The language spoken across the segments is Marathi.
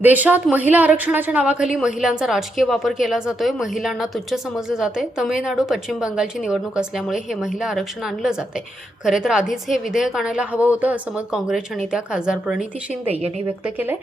देशात महिला आरक्षणाच्या नावाखाली महिलांचा राजकीय वापर केला जातोय. महिलांना तुच्छ समजले जाते. तमिळनाडू, पश्चिम बंगालची निवडणूक असल्यामुळे हे महिला आरक्षण आणलं जाते. खरे तर आधीच हे विधेयक आणायला हवं होतं, असं मत काँग्रेसच्या नेत्या खासदार प्रणिती शिंदे यांनी व्यक्त केलंय.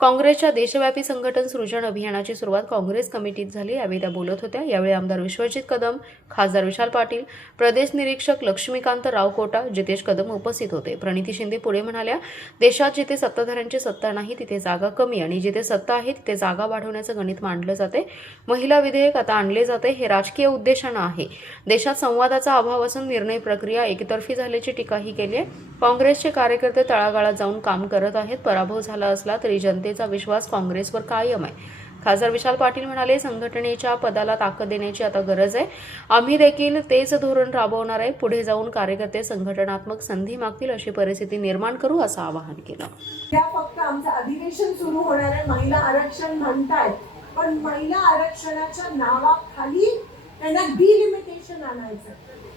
काँग्रेसच्या देशव्यापी संघटन सृजन अभियानाची सुरुवात काँग्रेस कमिटीत झाली. यावेळी त्या बोलत होत्या. यावेळी आमदार विश्वजित कदम, खासदार विशाल पाटील, प्रदेश निरीक्षक लक्ष्मीकांत रावकोटा, जितेश कदम उपस्थित होते. प्रणिती शिंदे पुढे म्हणाल्या, देशात जिथे सत्ताधाऱ्यांची सत्ता नाही तिथे जागा कमी आणि जिथे सत्ता आहे तिथे जागा वाढवण्याचं गणित मांडलं जाते. महिला विधेयक आता आणले जाते हे राजकीय उद्देशानं आहे. देशात संवादाचा अभाव असून निर्णय प्रक्रिया एकतर्फी झाल्याची टीकाही केली आहे. काँग्रेसचे कार्यकर्ते तळागाळात जाऊन काम करत आहेत. पराभव झाला असला तरी जनतेचा विश्वास काँग्रेसवर कायम आहे. खासदार विशाल पाटील म्हणाले, संघटनेच्या पदाला ताकद देण्याची आता गरज आहे. आम्ही देखील तेच धोरण राबवणार आहे. पुढे जाऊन कार्यकर्ते संघटनात्मक संधी मागतील अशी परिस्थिती निर्माण करू असं आवाहन केलं. त्या फक्त आमचं अधिवेशन सुरू होणार आहे, महिला आरक्षण म्हणतायत, पण महिला आरक्षणाच्या नावाखाली त्यांना डिलिमिटेशन आणायचं.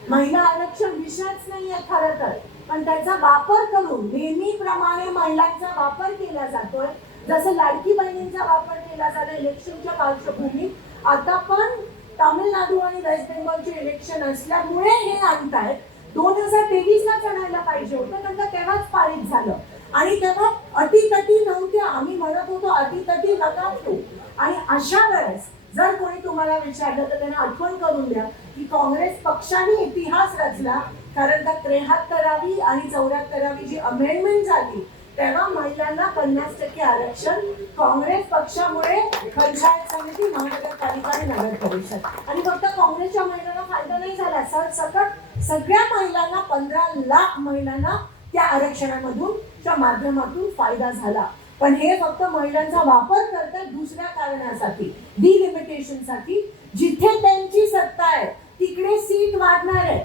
महिला आरक्षण विषयच नाहीये खरं तर, पण त्याचा वापर करून नेहमीप्रमाणे महिलांचा वापर केला जातोय. जसं लाडकी बहिणींचा वापर केला जातो इलेक्शनच्या पार्श्वभूमीत, आता पण तामिळनाडू आणि वेस्ट बेंगॉलचे इलेक्शन असल्यामुळे हे आणतायत. 2023ला आणायला पाहिजे होतं, नंतर तेव्हाच पारित झालं आणि तेव्हा अटीतटी नव्हत्या. आम्ही म्हणत होतो अटीतटी नका ठेवू. आणि अशा वेळेस जर कोणी तुम्हाला विचारलं तर त्यांना आठवण करून द्या की काँग्रेस पक्षाने इतिहास रचला. कारण का 73वी आणि 74वी जी अमेंडमेंट झाली तेव्हा महिलांना 50% आरक्षण काँग्रेस पक्षामुळे पंचायत समिती, महानगरपालिका आणि नगर परिषद. आणि फक्त काँग्रेसच्या महिलांना फायदा नाही झाला, सरसकट सगळ्या महिलांना 15 लाख महिलांना त्या आरक्षणामधून माध्यमातून फायदा झाला. पण हे फक्त महिलांचा वापर करतात दुसऱ्या कारणासाठी, डिलिमिटेशनसाठी. जिथे त्यांची सत्ता आहे तिकडे सीट वाढणार आहे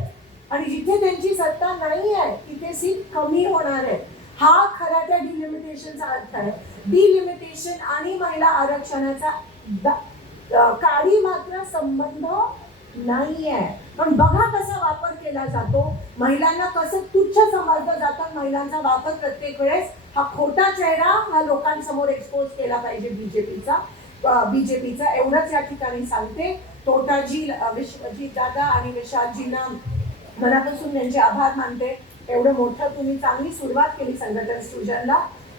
आणि जिथे त्यांची सत्ता नाही आहे तिथे सीट कमी होणार आहे. हा खरा त्या डिलिमिटेशनचा अर्थ आहे. डिलिमिटेशन आणि महिला आरक्षणाचा काळी मात्र संबंध नाही आहे. पण बघा कसा वापर केला जातो, महिलांना कसं तुच्छ समजलं जातं. महिलांचा वापर प्रत्येक वेळेस हा खोटा चेहरा हा लोकांसमोर एक्सपोज केला पाहिजे बीजेपीचा. एवढंच या ठिकाणी सांगते. तोटाजी, विश्वजित दादा आणि विशालजींना मनापासून त्यांचे आभार मानते. एवढं मोठं तुम्ही चांगली सुरुवात केली संघटन सृजनला.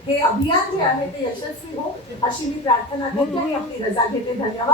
हे अभियान जे आहे ते यशस्वी हो अशी मी प्रार्थना करते. आपली रजा घेते. धन्यवाद.